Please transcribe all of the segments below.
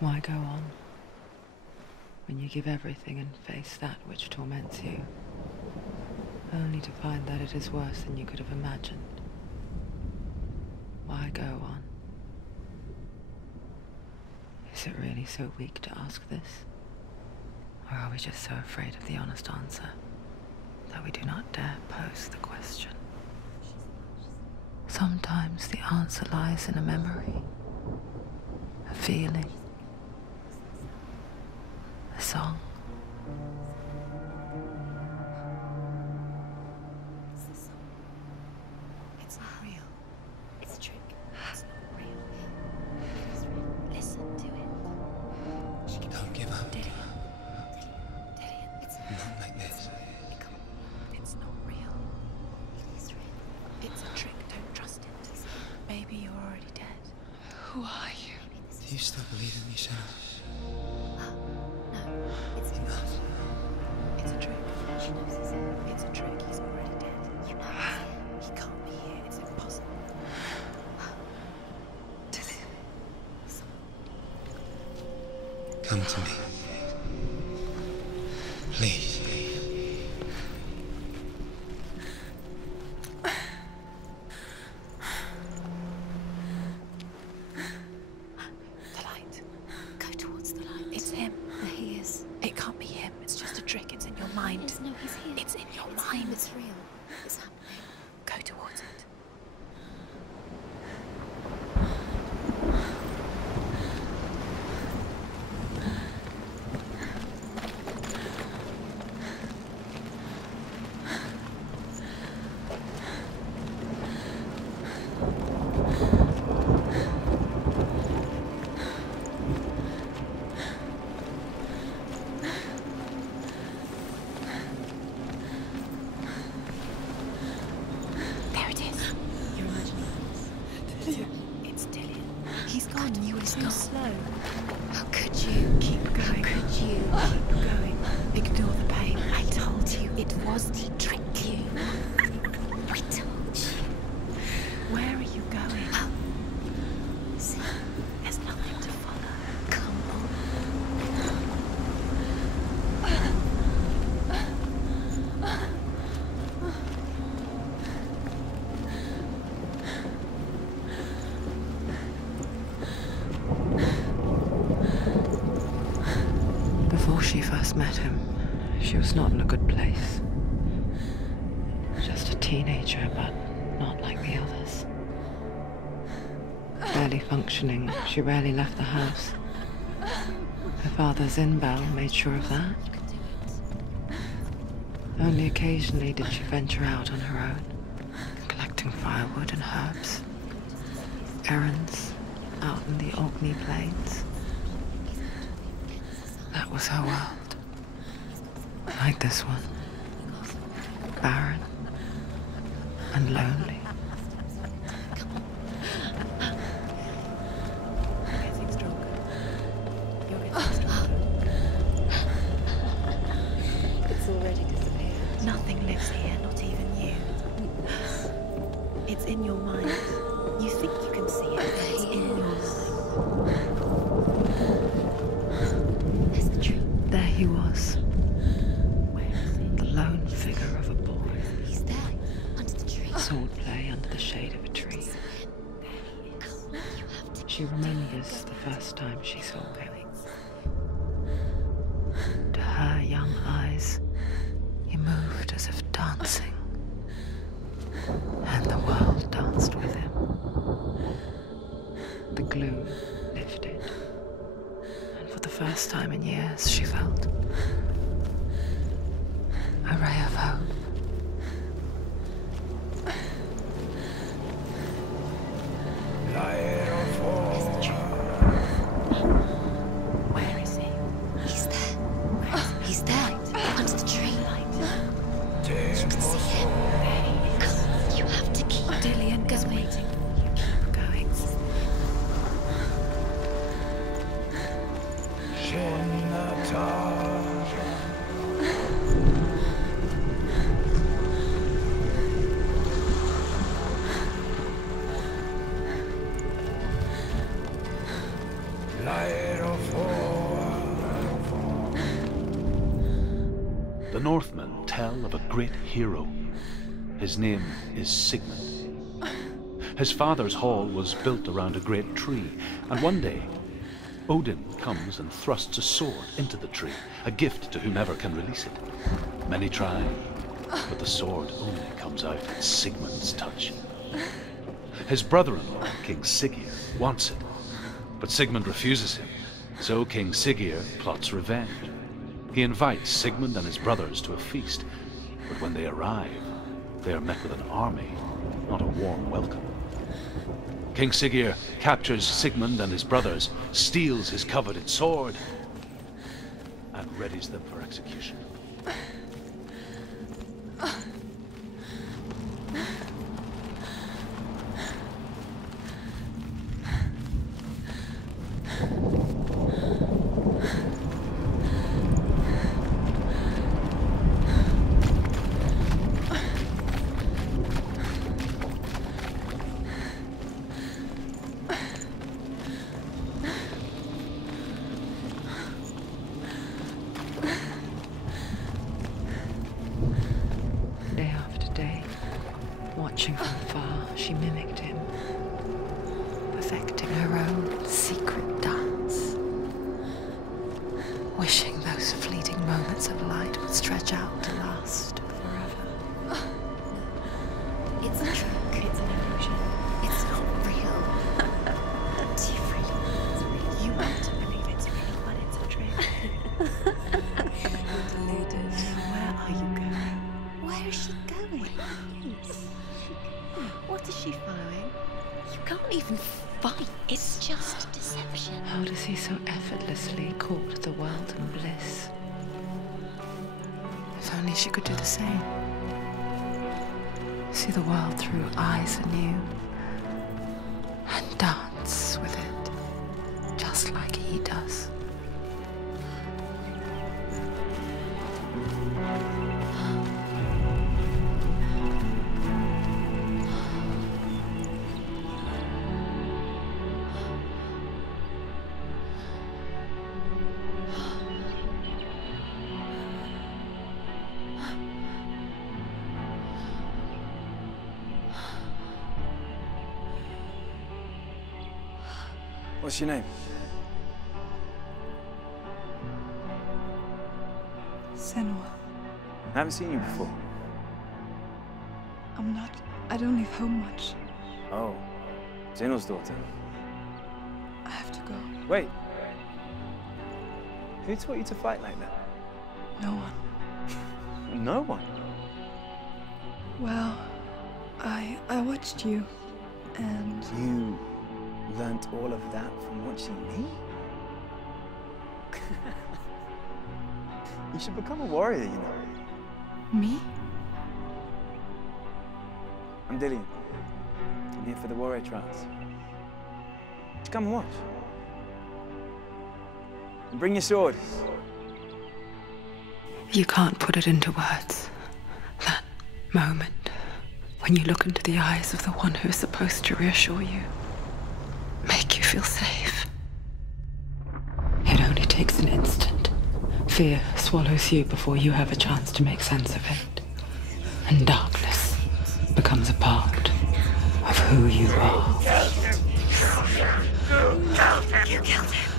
Why go on when you give everything and face that which torments you, only to find that it is worse than you could have imagined? Why go on? Is it really so weak to ask this? Or are we just so afraid of the honest answer that we do not dare pose the question? Sometimes the answer lies in a memory, a feeling, a song. It's not real. It's a trick. It's not real. It's real. Listen to it. Don't give up. Dillon. Not like this. It's not real. It is real. It's a trick. Don't trust it. Maybe you're already dead. Who are you? Do you still believe in me, Senua? No, it's Enough. It's a trick. She knows it's him. It's a trick. He's already dead. You know it's him. He can't be here. It's impossible. Dillon. Come to me. Please. The light. Go towards the light. It's him. There he is. It can't be him. It's just a trick. It's in your mind. No, he's here. It's in your mind. It's real. It's happening. Go towards it. There it is. You're imagining this. It's Dillon. He's gone. You were so slow. How could you? Keep going. How could you? Keep going. Ignore the pain. I told you it was. He tricked you. I told you. Where are you going? See, there's nothing to follow. Come Before she first met him, she was not in a good place. Just a teenager, but not like the others. Barely functioning, she rarely left the house. Her father's in-bell made sure of that. Only occasionally did she venture out on her own, collecting firewood and herbs. Errands out in the Orkney Plains. That was her world. Like this one. Barren and lonely. You're getting stronger. You're getting stronger. It's already disappeared. Nothing lives here, not even you. It's in your mind. You think you can see it, but it's in your mind. There's the tree. There he was, Where is he? the lone figure of a boy. He's there, under the tree. Swordplay under the shade of a tree. There he is. You have to. She remembers the first time she saw him. To her young eyes, he moved as if dancing, and the world danced with him. The gloom lifted, and for the first time in years she felt a ray of hope. Where is he? He's there. Where is he? He's there, under the tree. You can see him. There he is. You have to keep. Dillon is waiting. You keep going. Shinata. The Northmen tell of a great hero. His name is Sigmund. His father's hall was built around a great tree, and one day Odin comes and thrusts a sword into the tree, a gift to whomever can release it. Many try, but the sword only comes out at Sigmund's touch. His brother-in-law, King Siggeir, wants it, but Sigmund refuses him, so King Siggeir plots revenge. He invites Sigmund and his brothers to a feast, but when they arrive, they are met with an army, not a warm welcome. King Siggeir captures Sigmund and his brothers, steals his coveted sword, and readies them for execution. Day after day, watching from far, she mimicked him, perfecting her own secret dance, wishing those fleeting moments of light would stretch out to last forever. It's a trick. It's an illusion. It's not real. Do you really think it's real? You want to believe it's real, but it's a trick. You're deluded. Where are you going? Where is she going? What is she following? You can't even fight. It's just deception. How does he so effortlessly court the world and bliss? If only she could do the same. See the world through eyes anew and dance with it, just like he does. What's your name? Senua. I haven't seen you before. I don't leave home much. Oh, Zenua's daughter. I have to go. Wait. Who taught you to fight like that? No one. No one. Well, I watched you, and You learnt all of that from watching me? You should become a warrior, you know. me? I'm Dillon. I'm here for the warrior trials. Just come and watch. And bring your sword. You can't put it into words. That moment when you look into the eyes of the one who's supposed to reassure you, make you feel safe. It only takes an instant. Fear swallows you before you have a chance to make sense of it. And darkness becomes a part of who you are. You killed him.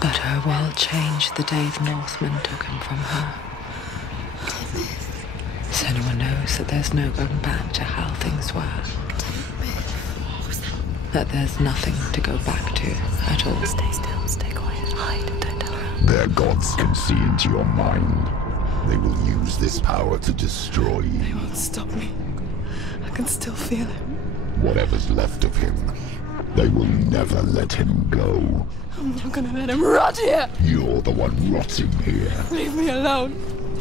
But her world changed the day the Northmen took him from her. Senua knows that there's no going back to how things were. That there's nothing to go back to at all. Stay still, stay quiet, hide, don't tell her. Their gods can see into your mind. They will use this power to destroy They you. won't stop me. I can still feel him. Whatever's left of him, they will never let him go. I'm not gonna let him rot here. You're the one rotting here. Leave me alone.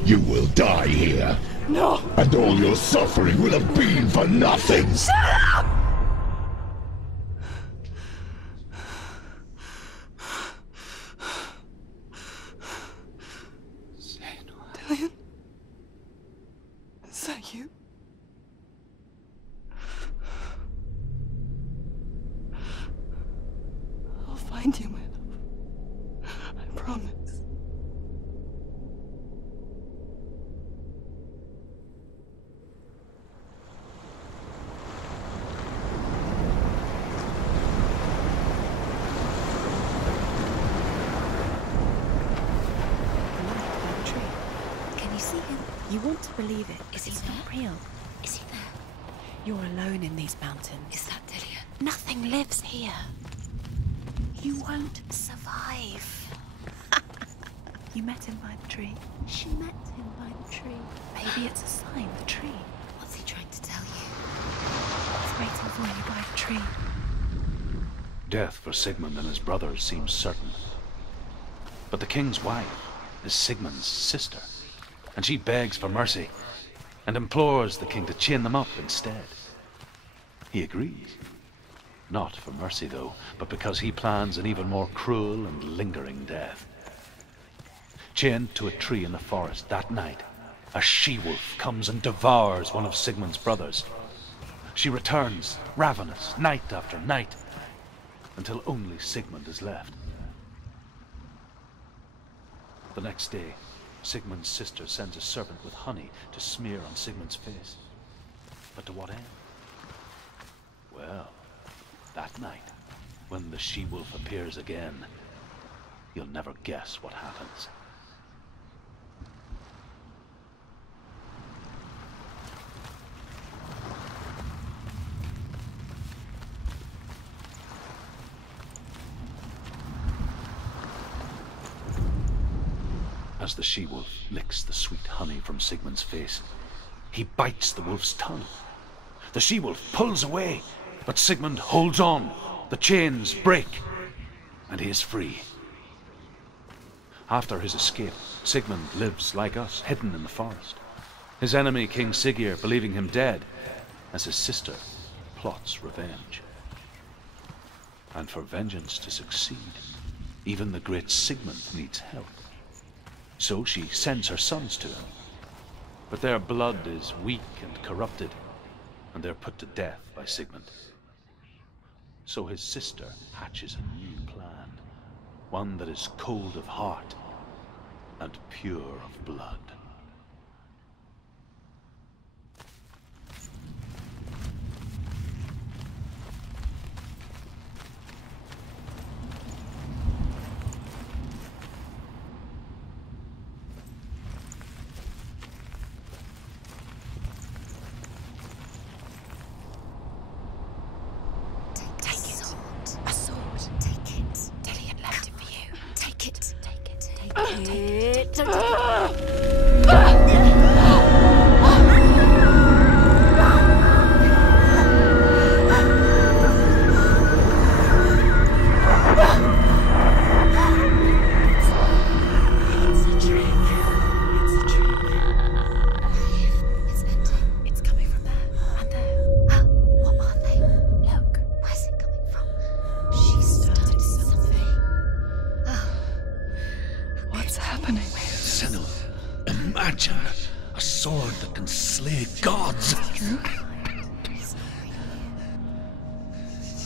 You will die here, No. and all your suffering will have been for nothing. Shut up! Dillon? Is that you? I'll find you, my love. I promise. You want to believe it. Is he He's there? not real. Is he there? You're alone in these mountains. Is that Dillon? Nothing lives here. You won't survive. You met him by the tree. She met him by the tree. Maybe it's a sign, the tree. What's he trying to tell you? He's waiting for you by the tree. Death for Sigmund and his brothers seems certain. But the king's wife is Sigmund's sister, and she begs for mercy and implores the king to chain them up instead. He agrees. Not for mercy, though, but because he plans an even more cruel and lingering death. Chained to a tree in the forest that night, a she-wolf comes and devours one of Sigmund's brothers. She returns, ravenous, night after night, until only Sigmund is left. The next day, Sigmund's sister sends a servant with honey to smear on Sigmund's face. But to what end? Well, that night, when the she-wolf appears again, you'll never guess what happens. As the she-wolf licks the sweet honey from Sigmund's face, he bites the wolf's tongue. The she-wolf pulls away, but Sigmund holds on. The chains break, and he is free. After his escape, Sigmund lives like us, hidden in the forest. His enemy, King Siggeir, believing him dead, as his sister plots revenge. And for vengeance to succeed, even the great Sigmund needs help. So she sends her sons to him. But their blood is weak and corrupted, and they're put to death by Sigmund. So his sister hatches a new plan, one that is cold of heart and pure of blood.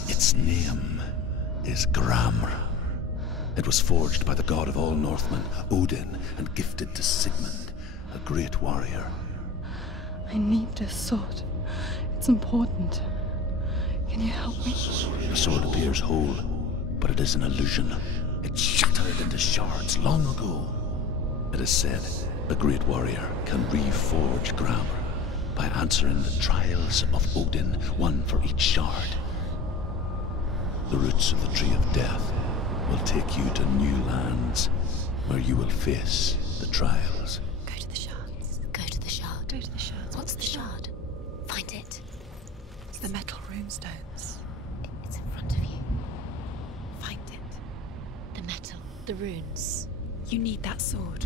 Its name is Gramr. It was forged by the god of all Northmen, Odin, and gifted to Sigmund, a great warrior. I need this sword. It's important. Can you help me? The sword appears whole, but it is an illusion. It shattered into shards long ago. It is said a great warrior can reforge Gramr by answering the trials of Odin, one for each shard. The roots of the Tree of Death will take you to new lands, where you will face the trials. Go to the shards. Go to the shard. Go to the shards. What's the shard? Find it. It's the metal runestones. It's in front of you. Find it. The metal. The runes. You need that sword.